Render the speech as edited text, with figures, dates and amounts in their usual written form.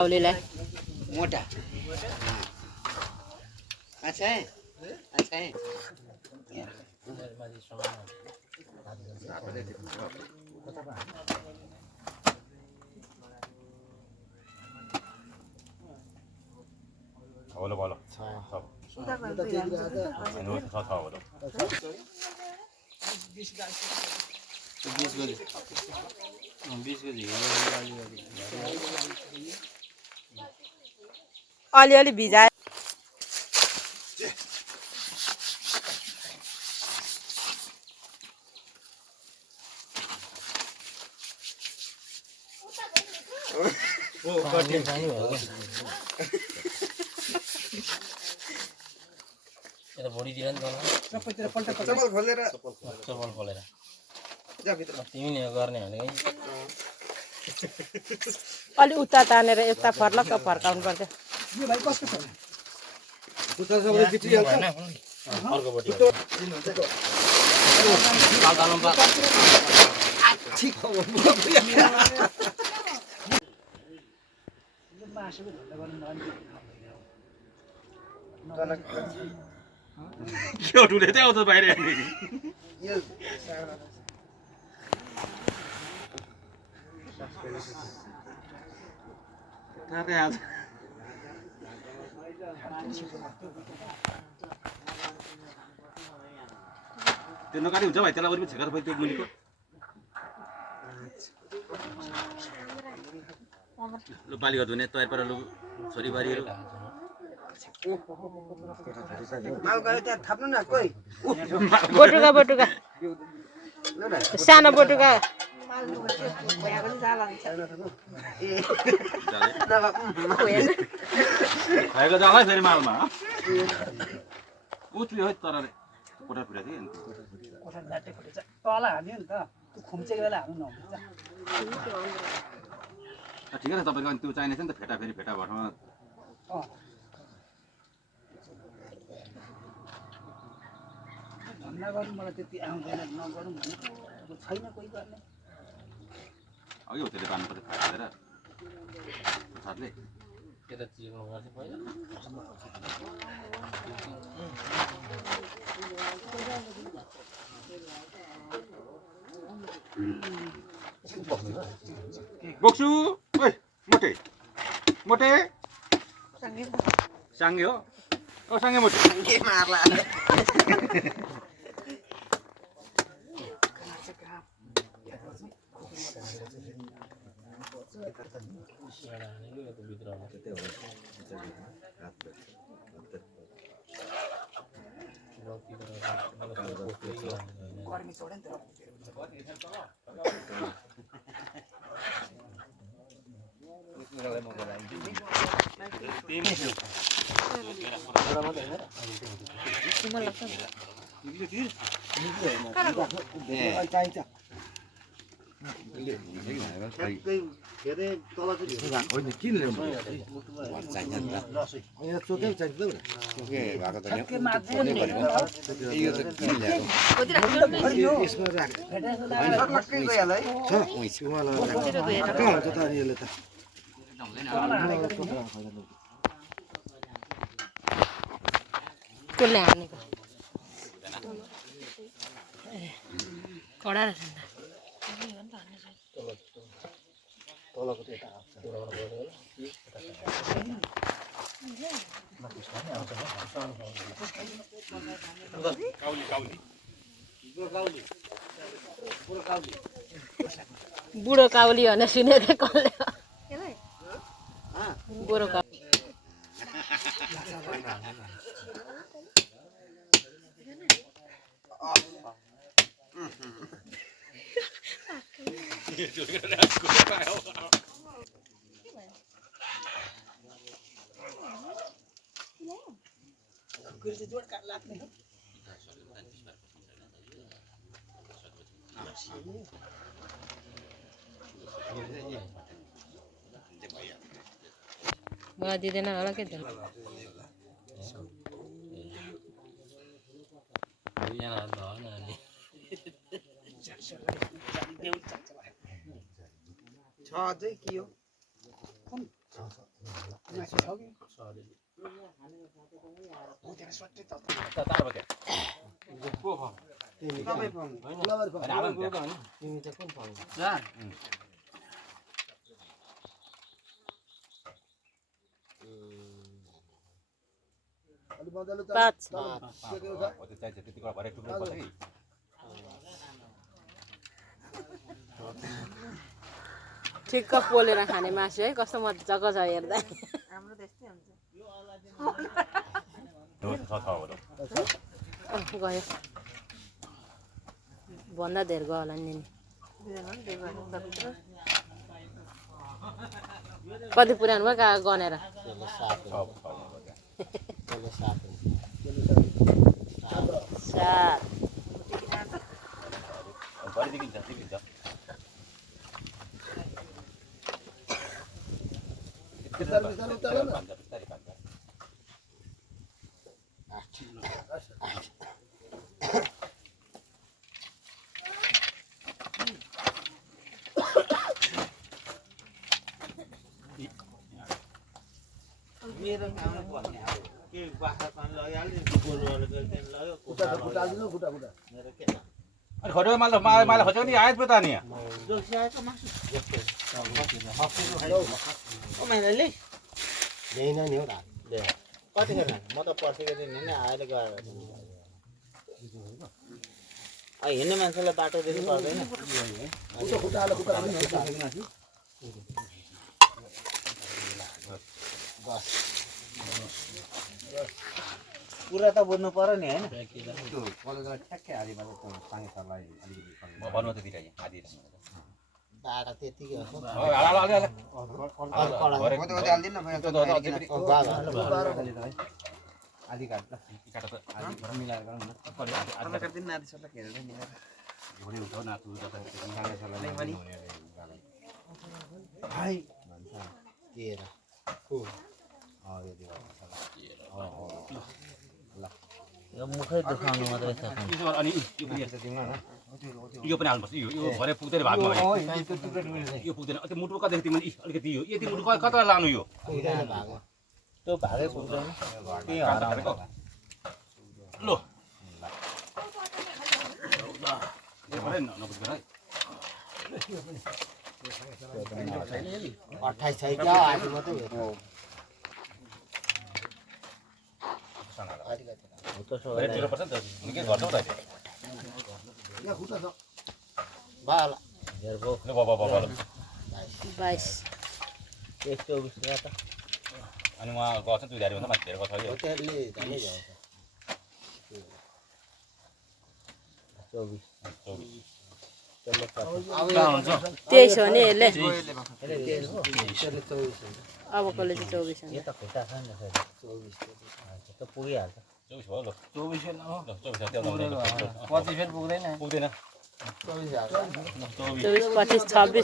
काउलीलाई मोटा अच्छा है अच्छा है बोलो बोलो अलिअलि भिजाए चप्पल खोलेर अलि उता तानेर यता फर्लक्क फर्काउनु पर्छ क्यों ढूंढे थे उधर बाहर अरे यार त्यो नकाटी हुन्छ भाइ त्यसलाई वरिपरि छेकेर भाइ त्यो मुनिको लु बाली धुने तयार पारेर लु छोरीबारीहरू बोटुका बोटुका सानो बोटुका भएको जाला फेरि मालमा उठ्यो है तर कोठा पुरा थियो कोठा लाटे फुटेछ तल हाल्यो नि त त्यो खुम्चेको बेला हाल्नु नहुन्छ ठिकै छ तपाईँको अनि त्यो चाहिने थियो नि त फेटा फेरि फेटा भरमा धन्दा गर्नु मलाई त्यति आउँदैन नगरौँ भने अब छैन कोही गर्ने अघि हो त्यसले बान्नुपर्छ फाटेर साथले बोक्छु ओइ मोटे मोटे साङ्गे हो ओ साङ्गे मोटे के मार्ला गर्मी छोड्यो नि चाहिन्छ कसले हानेको कडा रहेछ बुढो काउली भनेर सुनेको कसले बुढो काउली मलाई दिँदैन होला के त छ अझै के हो मासु छ कि पाँच ठिक्क पोलेर खाने मासु है कस्तो मजाको छ हेर्दा गयो भन्दा धेर गयो होला नि कति पुरानो भयो गनेर सात मेरो गाउँमा भन्ने अब के बाख्रा पानी लगिहाल्यो गोरुवाले गर्दैन लग्यो मेरो के अनि खड्यो माला खच्यो नि आएछ पो त नि जोसियाको मासु ओ मैनाले ल्याइन नि हो ले कतिखेर म त पर्सेको दिन नि आएर गएर हिँड्ने मान्छेलाई बाटो दिनु पर्दैन पुरा त बुझ्नु पर्यो नि हैन ठ्याक्कै आधी बाटो साङेसरलाई अलिकति म भन्नु त दिइराखेँ आधी बाटा त्यतिकै हो आधी काट त आधी मिलाएर गरौँ न आधी काट्दिन आधी सरलाई हेरेर मिलाएर भोलि उठाउ नातु साङेसरलाई पनि भाइ भन्छ के र यो मुखै देखाउनु मात्रै छ अनि यो पनि हाल्नुपर्छ यो भरे पुग्दैन भागमा यो पुग्दैन त्यो मुटु कतादेखि तिमीले अलिकति यो यति मुटु कता लानु यो त्यो भागै पुग्दैन लो नबुझ्दैन है 28 छैन आज मात्रै हो बाला हेरको 22 124 त अनि उहाँ गर्छ दुई धारी भन्दा माथि धेरको छ यो होटेलले धनी जान्छ 24 23 हो नि यसले अब कसले चाहिँ 24 यो त खुट्टा छ नि 24 त पुगिहाल्छ 24 भयो ल 24 फेल हो 25 25 फेल पुग्दैन 24 25 26